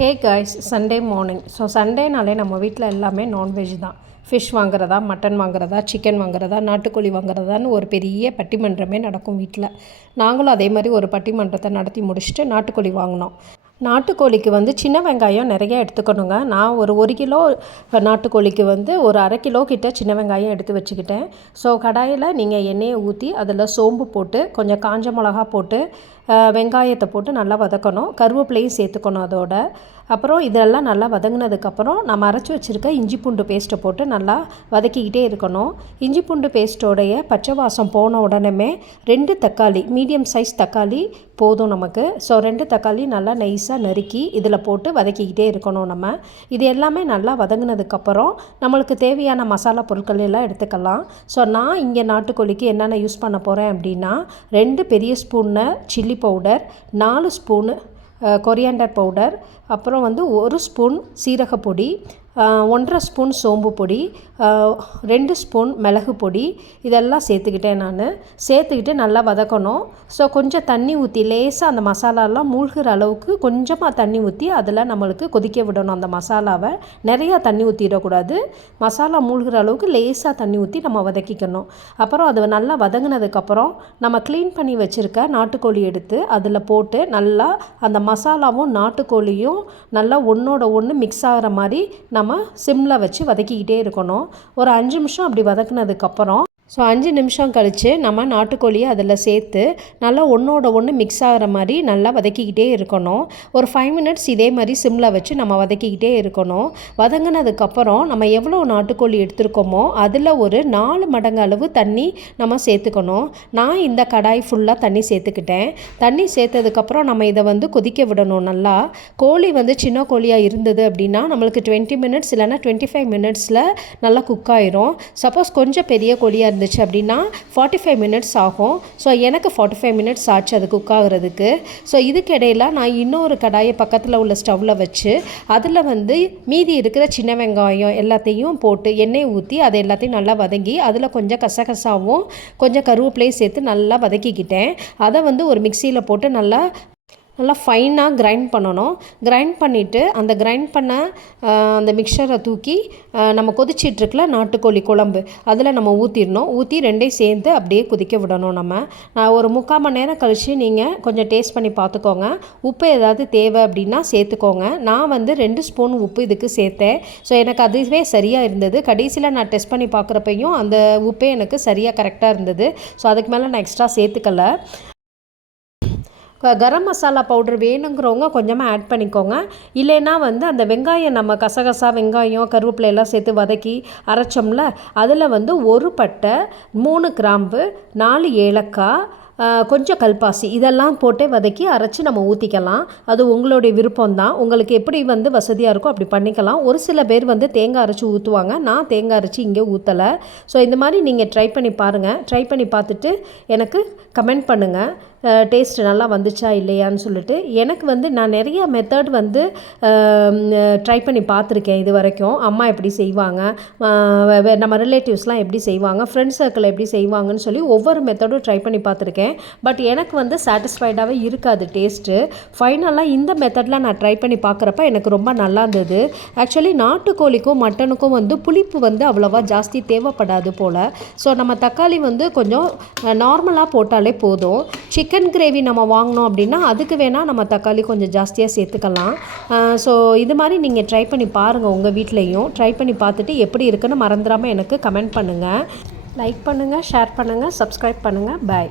ஹே guys, Sunday morning. So சண்டேனாலே நம்ம வீட்டில் எல்லாமே நான்வெஜ் தான். ஃபிஷ் வாங்குறதா, மட்டன் வாங்குறதா, சிக்கன் வாங்குறதா, நாட்டுக்கோழி வாங்குறதான்னு ஒரு பெரிய பட்டிமன்றமே நடக்கும் வீட்டில். நாங்களும் அதே மாதிரி ஒரு பட்டிமன்றத்தை நடத்தி முடிச்சுட்டு நாட்டுக்கோழி வாங்கினோம். நாட்டுக்கோழிக்கு சின்ன வெங்காயம் நிறைய எடுத்துக்கணுங்க. நான் ஒரு கிலோ நாட்டுக்கோழிக்கு ஒரு அரை கிலோ கிட்ட சின்ன வெங்காயம் எடுத்து வச்சுக்கிட்டேன். ஸோ கடாயில் நீங்கள் எண்ணெயை ஊற்றி அதில் சோம்பு போட்டு கொஞ்சம் காஞ்ச மிளகா போட்டு வெங்காயத்தை போட்டு நல்லா வதக்கணும். கருவேப்பிலையும் சேர்த்துக்கணும் அதோட. அப்புறம் இதெல்லாம் நல்லா வதங்கினதுக்கப்புறம் நம்ம அரைச்சி வச்சுருக்க இஞ்சி பூண்டு பேஸ்ட்டை போட்டு நல்லா வதக்கிக்கிட்டே இருக்கணும். இஞ்சி பூண்டு பேஸ்ட்டோடைய பச்சை வாசம் போன உடனே 2 தக்காளி, மீடியம் சைஸ் தக்காளி போதும் நமக்கு. ஸோ 2 தக்காளி நல்லா நைஸாக நறுக்கி இதில் போட்டு வதக்கிக்கிட்டே இருக்கணும் நம்ம. இது எல்லாமே நல்லா வதங்கினதுக்கப்புறம் நம்மளுக்கு தேவையான மசாலா பொருட்கள் எல்லாம் எடுத்துக்கலாம். ஸோ நான் இங்கே நாட்டுக்கோழிக்கு என்னென்ன யூஸ் பண்ண போகிறேன் அப்படின்னா, 2 பெரிய spoon chilli powder, 4 spoon coriander powder, அப்புறம் 1 ஸ்பூன் சீரகப்பொடி, 1.5 ஸ்பூன் சோம்பு பொடி, 2 ஸ்பூன் மிளகு பொடி, இதெல்லாம் சேர்த்துக்கிட்டேன் நான். சேர்த்துக்கிட்டு நல்லா வதக்கணும். ஸோ கொஞ்சம் தண்ணி ஊற்றி லேசாக அந்த மசாலாலாம் மூழ்கிற அளவுக்கு கொஞ்சமாக தண்ணி ஊற்றி அதில் நம்மளுக்கு கொதிக்க விடணும். அந்த மசாலாவை நிறையா தண்ணி ஊற்றிடக்கூடாது. மசாலா மூழ்கிற அளவுக்கு லேசாக தண்ணி ஊற்றி நம்ம வதக்கிக்கணும். அப்புறம் அது நல்லா வதங்கினதுக்கப்புறம் நம்ம க்ளீன் பண்ணி வச்சுருக்க நாட்டுக்கோழி எடுத்து அதில் போட்டு நல்லா அந்த மசாலாவும் நாட்டுக்கோழியும் நல்லா ஒன்றோட ஒன்று மிக்ஸ் ஆகிற மாதிரி நம்ம சிம்மில் வச்சு வதக்கிக்கிட்டே இருக்கணும். ஒரு 5 நிமிஷம் அப்படி வதக்கினதுக்கப்புறம், ஸோ 5 நிமிஷம் கழித்து நம்ம நாட்டுக்கோழியை அதில் சேர்த்து நல்லா ஒன்றோட ஒன்று மிக்ஸ் ஆகிற மாதிரி நல்லா வதக்கிக்கிட்டே இருக்கணும். ஒரு 5 மினிட்ஸ் இதே மாதிரி சிம்மில் வச்சு நம்ம வதக்கிக்கிட்டே இருக்கணும். வதங்கினதுக்கப்புறம் நம்ம எவ்வளோ நாட்டுக்கோழி எடுத்துருக்கோமோ அதில் ஒரு 4 மடங்கு அளவு தண்ணி நம்ம சேர்த்துக்கணும். நான் இந்த கடாய் ஃபுல்லாக தண்ணி சேர்த்துக்கிட்டேன். தண்ணி சேர்த்ததுக்கப்புறம் நம்ம இதை கொதிக்க விடணும் நல்லா. கோழி சின்ன கோழியாக இருந்தது அப்படின்னா நம்மளுக்கு 20 மினிட்ஸ் இல்லைனா 25 மினிட்ஸில் நல்லா குக் ஆயிரும். சப்போஸ் கொஞ்சம் பெரிய கோழியாக இருந்துச்சு அப்படின்னா 45 மினிட்ஸ் ஆகும். ஸோ எனக்கு 45 மினிட்ஸ் ஆச்சு அது குக் ஆகுறதுக்கு. ஸோ இதுக்கு இடையில் நான் இன்னொரு கடாயை பக்கத்தில் உள்ள ஸ்டவ்வில் வச்சு அதில் மீதி இருக்கிற சின்ன வெங்காயம் எல்லாத்தையும் போட்டு எண்ணெய் ஊற்றி அதை எல்லாத்தையும் நல்லா வதங்கி அதில் கொஞ்சம் கசகசாவும் கொஞ்சம் கருவேப்பிலையும் சேர்த்து நல்லா வதக்கிக்கிட்டேன். அதை ஒரு மிக்சியில் போட்டு நல்லா ஃபைனாக கிரைண்ட் பண்ணணும். கிரைண்ட் பண்ணிவிட்டு அந்த கிரைண்ட் பண்ண அந்த மிக்சரை தூக்கி நம்ம கொதிச்சிட்ருக்கல நாட்டுக்கோழி குழம்பு அதில் நம்ம ஊற்றிடணும். ஊற்றி 2ஐயும் சேர்ந்து அப்படியே கொதிக்க விடணும். நான் ஒரு 3/4 மணி நேரம் கழித்து நீங்கள் கொஞ்சம் டேஸ்ட் பண்ணி பார்த்துக்கோங்க. உப்பு ஏதாவது தேவை அப்படின்னா சேர்த்துக்கோங்க. நான் 2 ஸ்பூன் உப்பு இதுக்கு சேர்த்தேன். ஸோ எனக்கு அதுவே சரியாக இருந்தது. கடைசியில் நான் டெஸ்ட் பண்ணி பார்க்குறப்பையும் அந்த உப்பே எனக்கு சரியாக கரெக்டாக இருந்தது. ஸோ அதுக்கு மேலே நான் எக்ஸ்ட்ரா சேர்த்துக்கல. கரம் மசாலா பவுடர் வேணுங்கிறவங்க கொஞ்சமாக ஆட் பண்ணிக்கோங்க. இல்லைன்னா அந்த வெங்காயம் நம்ம கசகசா வெங்காயம் கருவேப்பிலை எல்லாம் சேர்த்து வதக்கி அரைச்சோம்ல, அதில் 1 பட்டை, 3 கிராம்பு, 4 ஏலக்காய், கொஞ்சம் கல்பாசி இதெல்லாம் போட்டு வதக்கி அரைச்சி நம்ம ஊற்றிக்கலாம். அது உங்களுடைய விருப்பம்தான். உங்களுக்கு எப்படி வசதியாக இருக்கோ அப்படி பண்ணிக்கலாம். ஒரு சில பேர் தேங்காய் அரைச்சி ஊற்றுவாங்க. நான் தேங்காய் அரைச்சி இங்கே ஊற்றலை. ஸோ இந்த மாதிரி நீங்கள் ட்ரை பண்ணி பாருங்கள். ட்ரை பண்ணி பார்த்துட்டு எனக்கு கமெண்ட் பண்ணுங்கள். டேஸ்ட் நல்லா வந்துச்சா இல்லையான்னு சொல்லிட்டு. எனக்கு நான் நிறைய மெத்தட் ட்ரை பண்ணி பார்த்துருக்கேன் இது வரைக்கும். அம்மா எப்படி செய்வாங்க, நம்ம ரிலேட்டிவ்ஸ்லாம் எப்படி செய்வாங்க, ஃப்ரெண்ட்ஸ் சர்க்கிள் எப்படி செய்வாங்கன்னு சொல்லி ஒவ்வொரு மெத்தடும் ட்ரை பண்ணி பார்த்துருக்கேன். பட் எனக்கு சாட்டிஸ்ஃபைடாகவே இருக்காது டேஸ்ட்டு. ஃபைனலாக இந்த மெத்தடில் நான் ட்ரை பண்ணி பார்க்குறப்ப எனக்கு ரொம்ப நல்லா இருந்தது. ஆக்சுவலி நாட்டுக்கோழிக்கும் மட்டனுக்கும் புளிப்பு அவ்வளோவா ஜாஸ்தி தேவைப்படாது போல். ஸோ நம்ம தக்காளி கொஞ்சம் நார்மலாக போட்டாலே போதும். சிக்கன் கிரேவி நம்ம வாங்கினோம் அப்படின்னா அதுக்கு வேணால் நம்ம தக்காளி கொஞ்சம் ஜாஸ்தியாக சேர்த்துக்கலாம். ஸோ இது மாதிரி நீங்கள் ட்ரை பண்ணி பாருங்கள். உங்கள் வீட்லேயும் ட்ரை பண்ணி பார்த்துட்டு எப்படி இருக்குன்னு மறந்துடாமல் எனக்கு கமெண்ட் பண்ணுங்கள். லைக் பண்ணுங்கள், ஷேர் பண்ணுங்கள், சப்ஸ்கிரைப் பண்ணுங்கள். பாய்.